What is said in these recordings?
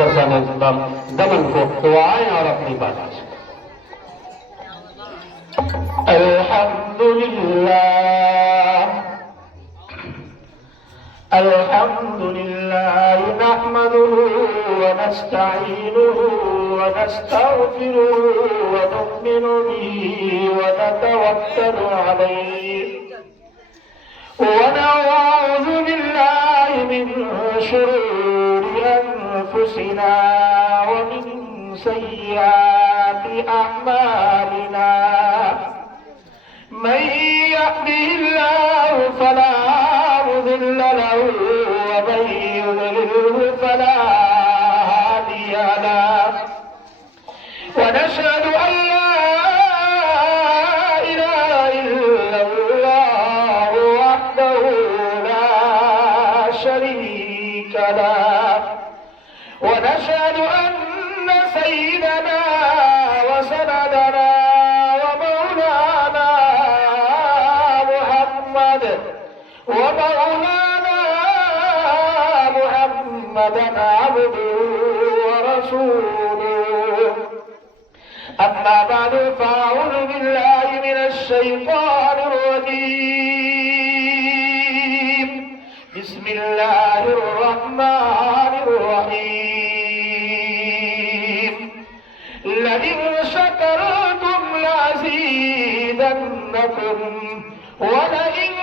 مدرسہ نظام دمن کو دعائیں اور اپنی بات کریں۔ الحمد لله نحمده ونستعينه ونستغفره ونؤمن به ونتوكل عليه ونعوذ بالله من شرور أنفسنا ومن سيئات أعمالنا من يهده الله فلا مضل له ومن يضلله فلا هادي له ونشهد أن لا إله إلا الله وحده لا شريك له ونشهد أن سيدنا وسندنا ومولانا محمدا عبده ورسوله أما بعد فأعوذ بالله من الشيطان الرجيم بسم الله الرحمن الرحيم لئن شكرتم لأزيدنكم ولئن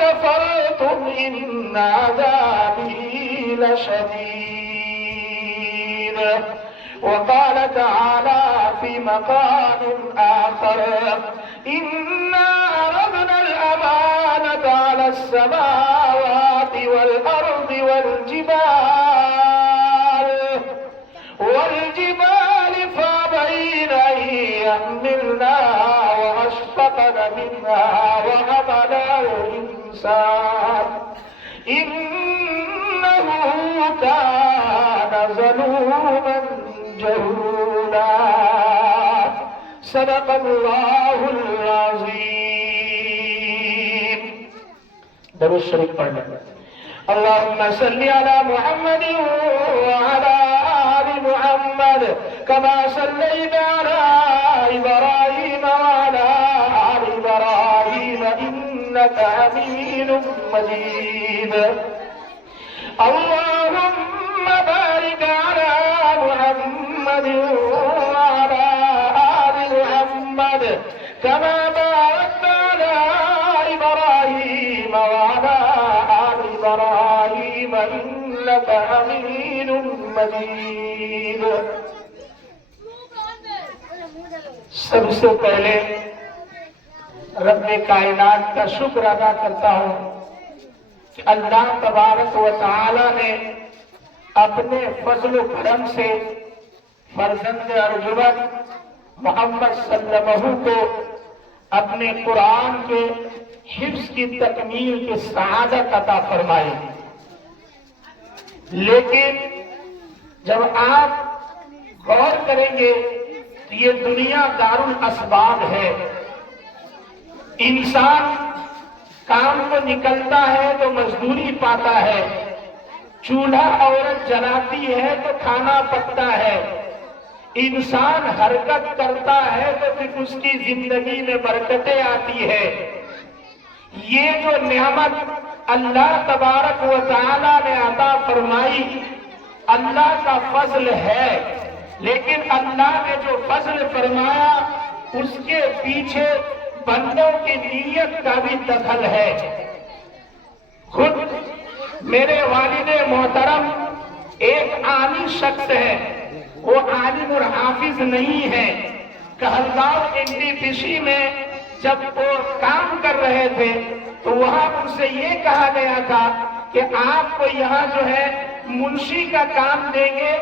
كفرتم إن عذابي لشديد وقال تعالى في مقام آخر إنا عرضنا الأمانة على السماوات والأرض والجبال فأبين أن يحملنها وأشفقن منها وحملها الإنسان إنه كان ظلوما جهولا صدق الله العظيم۔ درود شریف پڑھنا۔ اللهم صل على محمد وعلى آل محمد كما صليت على إبراهيم وعلى آل إبراهيم إنك حميد مجيد۔ اللهم بارك على محمد وعلى آل محمد كما باركت على إبراهيم وعلى آل إبراهيم إنك حميد مجيد۔ سب سے پہلے رب کائنات کا شکر ادا کرتا ہوں کہ اللہ تبارک و تعالی نے اپنے فضل و کرم سے فرزند ارجمند محمد صلی اللہ علیہ وسلم کو اپنے قرآن کے حفظ کی تکمیل کی سعادت عطا فرمائی۔ لیکن جب آپ غور کریں گے تو یہ دنیا دارالاسباب ہے۔ انسان کام کو نکلتا ہے تو مزدوری پاتا ہے، چولہا عورت جلاتی ہے تو کھانا پکتا ہے، انسان حرکت کرتا ہے تو پھر اس کی زندگی میں برکتیں آتی ہے۔ یہ جو نعمت اللہ تبارک و تعالی نے عطا فرمائی اللہ کا فضل ہے، لیکن اللہ نے جو فضل فرمایا اس کے پیچھے بندوں کی نیت کا بھی دخل ہے۔ خود میرے والد محترم ایک عامی شخص ہے، وہ عالم اور حافظ نہیں ہے۔ کہلگاؤں NTPC میں جب وہ کام کر رہے تھے تو وہاں ان سے یہ کہا گیا تھا کہ آپ کو یہاں جو ہے منشی کا کام دیں گے،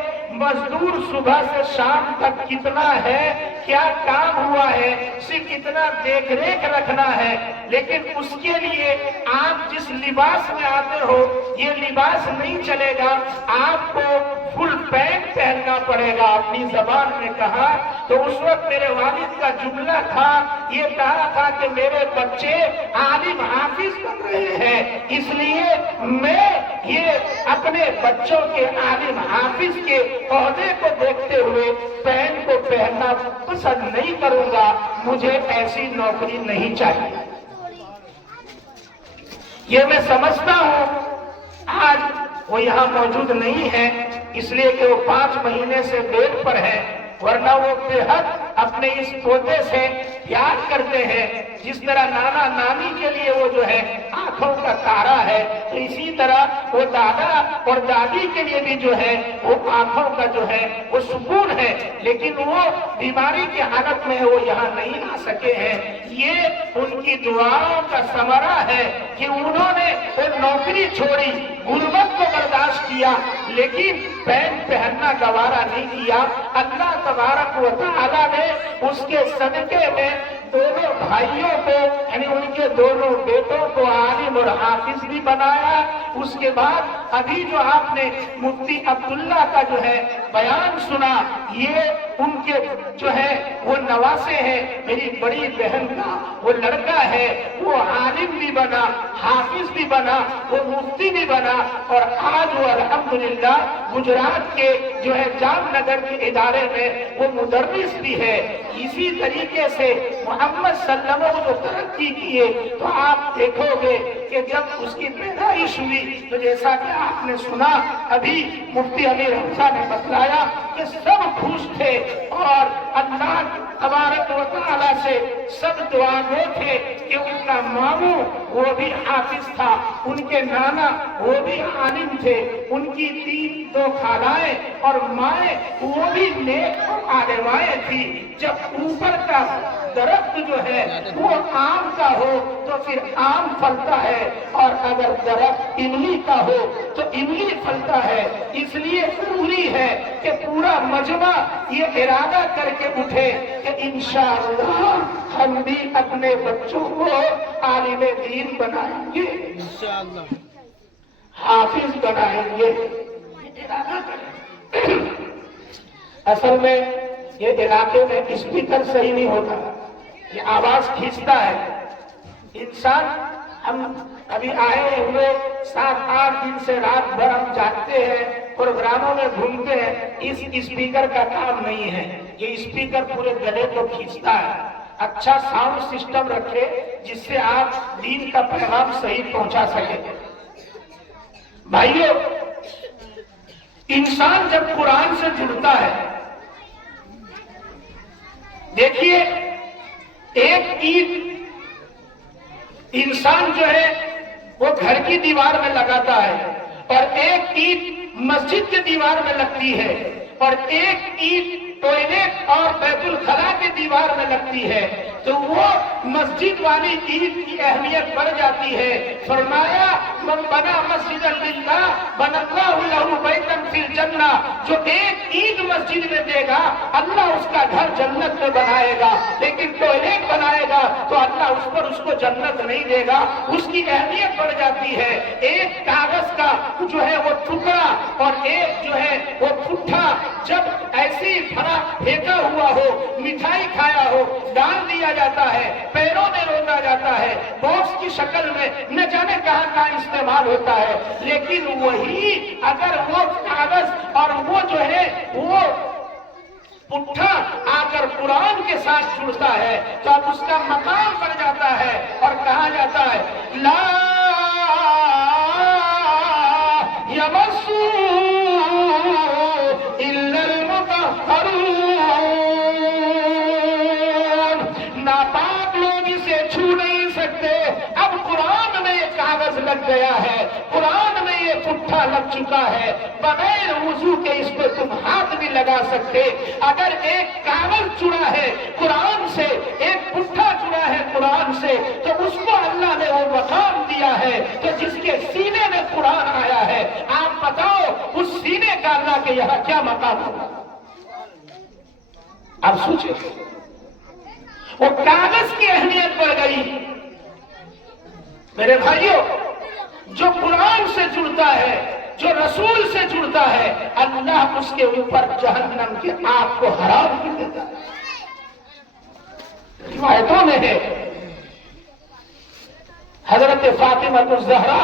مزدور صبح سے شام تک کتنا ہے، کیا کام ہوا ہے، صرف اتنا دیکھ ریکھ رکھنا ہے، لیکن اس کے لیے آپ جس لباس میں آتے ہو یہ لباس نہیں چلے گا، آپ کو فل پینٹ پہننا پڑے گا۔ اپنی زبان میں کہا تو اس وقت میرے والد کا جملہ تھا، یہ کہا تھا کہ میرے بچے عالم حافظ بن رہے ہیں، اس لیے میں یہ اپنے بچوں کے عالم حافظ کے عہدے کو دیکھتے ہوئے پین کو پہننا پسند نہیں کروں گا، مجھے ایسی نوکری نہیں چاہیے۔ یہ میں سمجھتا ہوں آج وہ یہاں موجود نہیں ہے، اس لیے کہ وہ 5 مہینے سے بیڈ پر ہے، ورنہ وہ بے حد اپنے اس پوتے سے پیار کرتے ہیں۔ جس طرح نانا نانی کے لیے وہ جو ہے آنکھوں کا تارا ہے، تو اسی طرح وہ دادا اور دادی کے لیے بھی جو ہے وہ آنکھوں کا جو ہے وہ سکون ہے، لیکن وہ بیماری کی حالت میں وہ یہاں نہیں آ سکے ہیں۔ یہ ان کی دعاؤں کا ثمرہ ہے کہ انہوں نے وہ نوکری چھوڑی، غربت کو برداشت کیا، لیکن پین پہننا گوارا نہیں کیا۔ اللہ تبارک و تعالیٰ نے اس کے صدقے میں دونوں بھائیوں کو یعنی ان کے دونوں بیٹوں کو عالم اور حافظ بھی بنایا۔ اس کے بعد ابھی جو آپ نے مفتی عبداللہ کا جو ہے بیان سنا، یہ ان کے جو ہے وہ نواسے ہیں۔ میری بڑی بہن کا وہ لڑکا ہے، وہ عالم بھی بنا، حافظ بھی بنا، وہ مفتی بھی بنا، اور آج وہ الحمدللہ گجرات کے جو ہے جام نگر کے ادارے میں وہ مدرس بھی ہے۔ اسی طریقے سے محمد صلی اللہ علیہ وسلم کو ترقی کیے تو آپ دیکھو گے کہ جب اس کی پیدائش ہوئی تو جیسا کہ آپ نے سنا ابھی مفتی امیر حمزہ نے بتلایا کہ سب خوش تھے، اور اللہ تبارک و تعالیٰ سے سب دعا گو تھے کہ ان کا ماموں وہ بھی حافظ تھا، ان کے نانا وہ بھی عالم تھے، ان کی 2 خالائیں اور مائیں وہ بھی نیک اور عالمائیں تھی۔ جب اوپر کا درخت جو ہے وہ آم کا ہو تو پھر آم پھلتا ہے، اور اگر درخت املی کا ہو تو املی پھلتا ہے۔ اس لیے ضروری ہے کہ پورا مجمع یہ ارادہ کر کے اٹھے کہ انشاءاللہ ہم بھی اپنے بچوں کو عالم دین بنائیں گے، حافظ بنائیں گے، ارادہ کریں۔ اصل میں یہ علاقے میں اسپیکر صحیح نہیں ہوتا، یہ آواز کھینچتا ہے انسان۔ ہم ابھی آئے ہوئے 7-8 دن سے رات بھر ہم جاگتے ہیں، پروگراموں میں گھومتے ہیں، اس اسپیکر کا کام نہیں ہے۔ یہ اسپیکر پورے گلے کو کھینچتا ہے۔ اچھا ساؤنڈ سسٹم رکھے جس سے آپ دین کا پیغام صحیح پہنچا سکے۔ بھائیو، انسان جب قرآن سے جڑتا ہے، دیکھیے ایک اینٹ انسان جو ہے وہ گھر کی دیوار میں لگاتا ہے، اور ایک اینٹ مسجد کی دیوار میں لگتی ہے، اور ایک اینٹ ٹوائلٹ اور بیت الخلا کی دیوار میں لگتی ہے، تو وہ مسجد والی اینٹ کی اہمیت بڑھ جاتی ہے۔ فرمایا من بنا مسجد للہ بنى اللہ لہ بیتا فی الجنہ، جو ایک اینٹ مسجد میں دے گا اللہ اس کا گھر جنت میں بنائے گا، لیکن ٹوائلٹ بنائے گا تو اللہ اس پر اس کو جنت نہیں دے گا۔ اس کی اہمیت بڑھ جاتی ہے۔ ایک کاغذ کا جو ہے وہ ٹکڑا اور ایک جو ہے وہ پٹھا جب ایسی پھینکا ہوا ہو، مٹھائی کھایا ہو، ڈال دیا جاتا ہے، پیروں میں روتا جاتا ہے، باکس کی شکل میں نہ جانے کہاں کہاں استعمال ہوتا ہے، لیکن وہی اگر وہ کاغذ اور وہ جو ہے وہ پٹھا آ کر قرآن کے ساتھ جڑتا ہے تو اب اس کا مقام بڑھ جاتا ہے، اور کہا جاتا ہے لا یمسو الا المطہرون، ناپاک لوگ اسے چھو نہیں سکتے۔ اب قرآن میں یہ کاغذ لگ گیا ہے، قرآن میں یہ پٹھا لگ چکا ہے، بغیر وضو کے اس پہ تم ہاتھ بھی لگا سکتے۔ اگر ایک کاغذ جڑا ہے قرآن سے، ایک پٹھا جڑا ہے قرآن سے، تو اس کو اللہ نے وہ مقام دیا ہے تو جس کے سینے میں قرآن آیا ہے، آپ بتاؤ اس سینے کا اللہ کے یہاں کیا مقام ہوگا؟ آپ سوچیں، وہ کاغذ کی اہمیت بڑھ گئی۔ میرے بھائیوں، جو قرآن سے جڑتا ہے، جو رسول سے جڑتا ہے، اللہ اس کے اوپر جہنم کی آگ کو حرام کر دیتا ہے۔ روایتوں میں ہے حضرت فاطمہ الزہرا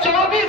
24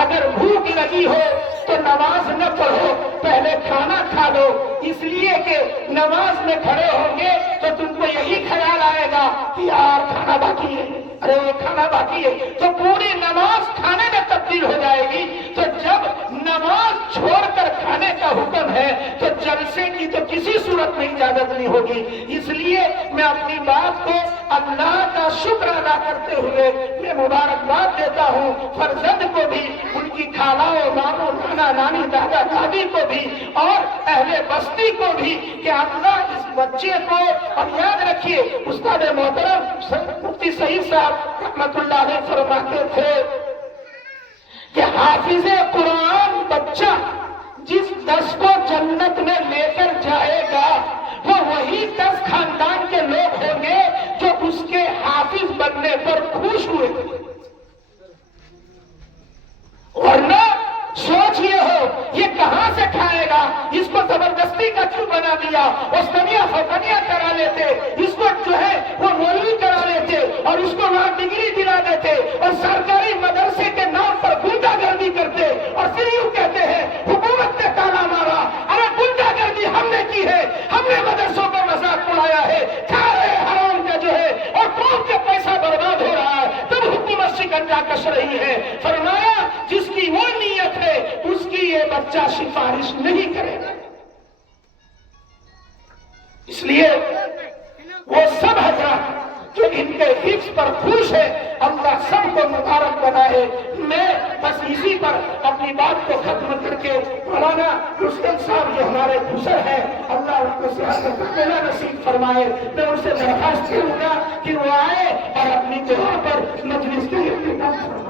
اگر بھوک لگی ہو تو نماز نہ پڑھو، پہلے کھانا کھا لو، اس لیے کہ نماز میں کھڑے ہوں گے تو تم کو یہی خیال آئے گا کہ یار کھانا باقی ہے، ارے وہ کھانا باقی ہے، تو پوری نماز کھانے میں تبدیل ہو جائے گی۔ تو جب نماز چھوڑ کر کھانے کا حکم ہے تو جلسے کی تو کسی صورت میں اجازت نہیں ہوگی۔ اس لیے میں اپنی بات کو اللہ کا شکر ادا کرتے ہوئے میں مبارکباد دیتا ہوں فرزند کو بھی، ان کی خالہ ماموں نانا نانی دادا دادی کو بھی اور اہل بستی کو بھی کہ اللہ اس بچے کو، اور یاد رکھیے استاد محترم مفتی سعید صاحب رحمت اللہ علیہ فرماتے تھے کہ حافظ قرآن بچہ جس 10 کو جنت میں لے کر جائے گا وہ وہی 10 خاندان کے لوگ ہوں گے جو اس کے حافظ بننے پر خوش ہوئے، ورنہ سوچ یہ ہو یہ کہاں سے کھائے گا، اس کو زبردستی کا کیوں بنا دیا، استنیا فوقنیا کرا لیتے، اس کو جو ہے وہ مولوی کرا لیتے اور اس کو وہاں ڈگری دلا دیتے اور سرکاری مدرسے کے نام پر غنڈہ گردی کرتے اور پھر یوں کہتے ہیں حکومت نے تالا مارا، ارے غنڈہ گردی ہم نے کی ہے، ہم نے مدرسوں کا مذاق اڑایا ہے، کھا رہے حرام کا جو ہے اور قوم کا پیسہ برباد ہو رہا ہے، تب حکومت شکنجہ کش رہی ہے۔ فرمایا جس کی وہ نیت ہے اس کی یہ بچہ سفارش نہیں کرے گا۔ اس لیے وہ سب حضرات جو ان کے حفظ پر خوش ہے اللہ سب کو مبارک بنائے۔ میں بس اسی پر اپنی بات کو ختم کر کے مولانا رستم صاحب جو ہمارے دوسر ہیں اللہ ان کو صحت کاملہ نصیب فرمائے، میں ان سے درخواست کروں گا کہ وہ آئے اور اپنی جگہ پر مجلس کے اہتمام فرمائے۔